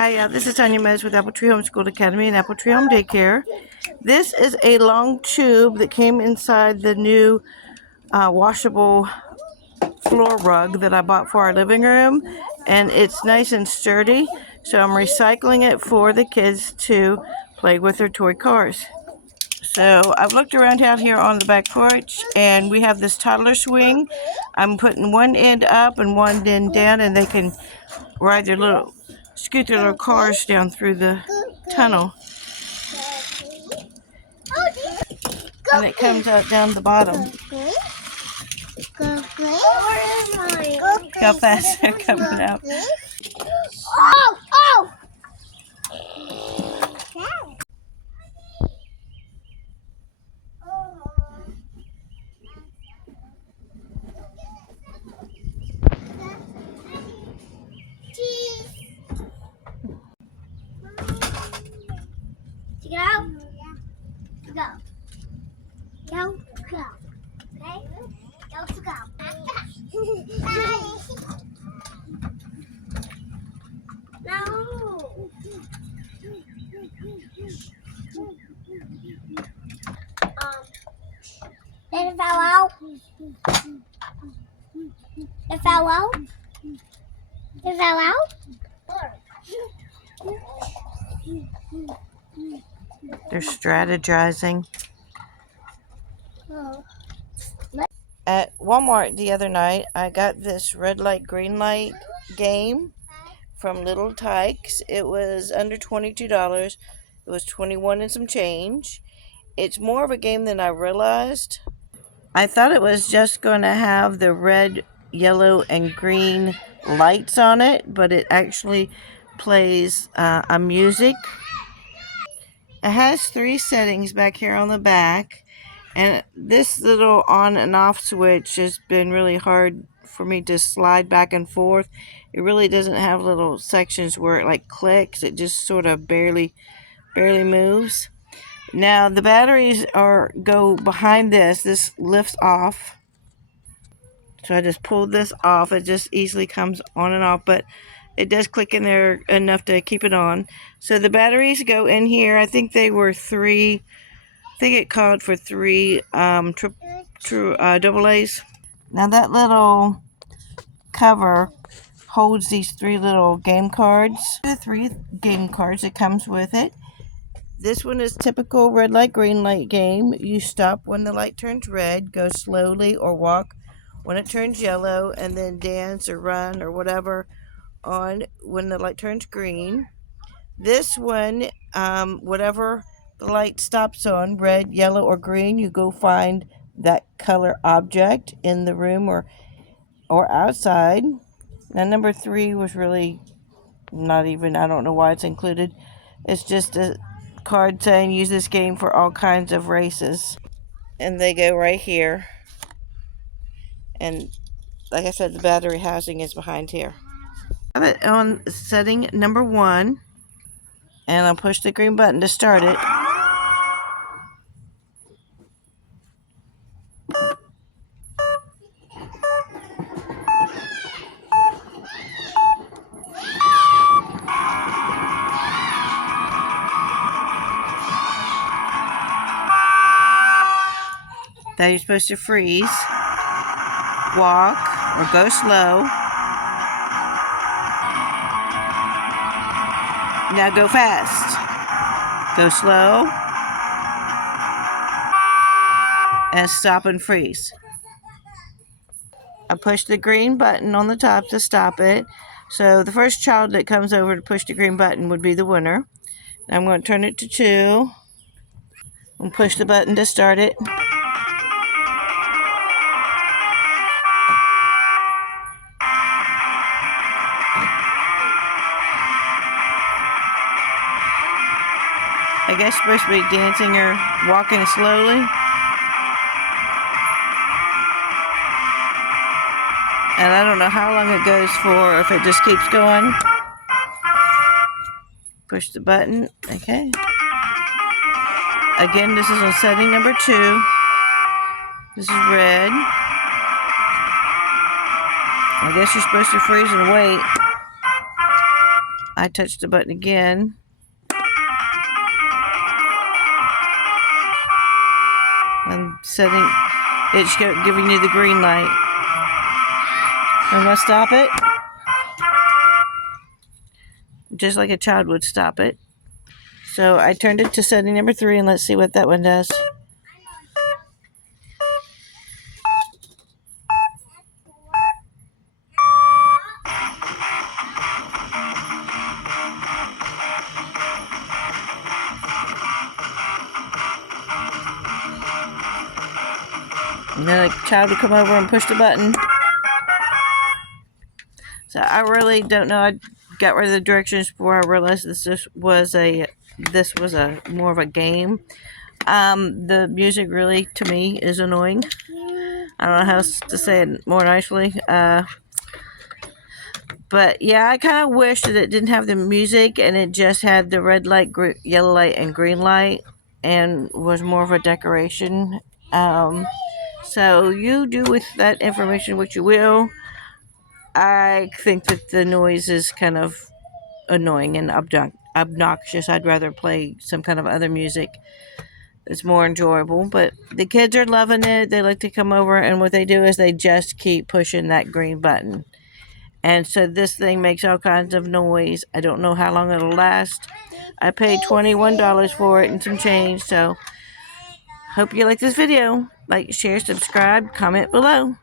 Hi, this is Tanya Mez with Apple Tree Homeschool Academy and Apple Tree Home Daycare. This is a long tube that came inside the new washable floor rug that I bought for our living room, and it's nice and sturdy, so I'm recycling it for the kids to play with their toy cars. So I've looked around out here on the back porch, and we have this toddler swing. I'm putting one end up and one end down, and they can ride scoot their little cars down through the tunnel. And it comes out down the bottom. How fast they're coming out. Oh! Take it out. Go. Go. Go. Okay? Go to go. No. Then it fell out. It fell out. It fell out. They're strategizing. At Walmart the other night, I got this red light, green light game from Little Tikes. It was under $22. It was $21 and some change. It's more of a game than I realized. I thought it was just going to have the red, yellow, and green lights on it, but it actually plays a music. It has 3 settings back here on the back, and this little on and off switch has been really hard for me to slide back and forth. It really doesn't have little sections where it like clicks. It just sort of barely moves. Now the batteries go behind this. This lifts off. So I just pulled this off. It just easily comes on and off, but it does click in there enough to keep it on. So the batteries go in here. I think they were 3. I think it called for 3 AA's. Now that little cover holds these 3 little game cards. The 3 game cards that comes with it. This one is typical red light, green light game. You stop when the light turns red, go slowly or walk when it turns yellow, and then dance or run or whatever on when the light turns green. This one, whatever the light stops on, red, yellow, or green, you go find that color object in the room or outside. Now number 3 was really not even, I don't know why it's included. It's just a card saying use this game for all kinds of races. And they go right here. And like I said, the battery housing is behind here. I have it on setting number 1. And I'll push the green button to start it. Now you're supposed to freeze, walk, or go slow. Now go fast. Go slow. And stop and freeze. I push the green button on the top to stop it. So the first child that comes over to push the green button would be the winner. I'm going to turn it to 2 and push the button to start it. I guess you're supposed to be dancing or walking slowly. And I don't know how long it goes for, or if it just keeps going. Push the button. Okay. Again, this is on setting number 2. This is red. I guess you're supposed to freeze and wait. I touch the button again. I'm setting, it's giving you the green light. I'm going to stop it. Just like a child would stop it. So I turned it to setting number 3, and let's see what that one does. And then a child would come over and push the button. So I really don't know. I got rid of the directions before I realized this was a more of a game. The music really, to me, is annoying. I don't know how else to say it more nicely. But yeah, I kind of wish that it didn't have the music and it just had the red light, yellow light, and green light, and was more of a decoration. So you do with that information what you will. I think that the noise is kind of annoying and obnoxious. I'd rather play some kind of other music that's more enjoyable. But the kids are loving it. They like to come over, and what they do is they just keep pushing that green button. And so this thing makes all kinds of noise. I don't know how long it'll last. I paid $21 for it and some change. So hope you like this video. Like, share, subscribe, comment below.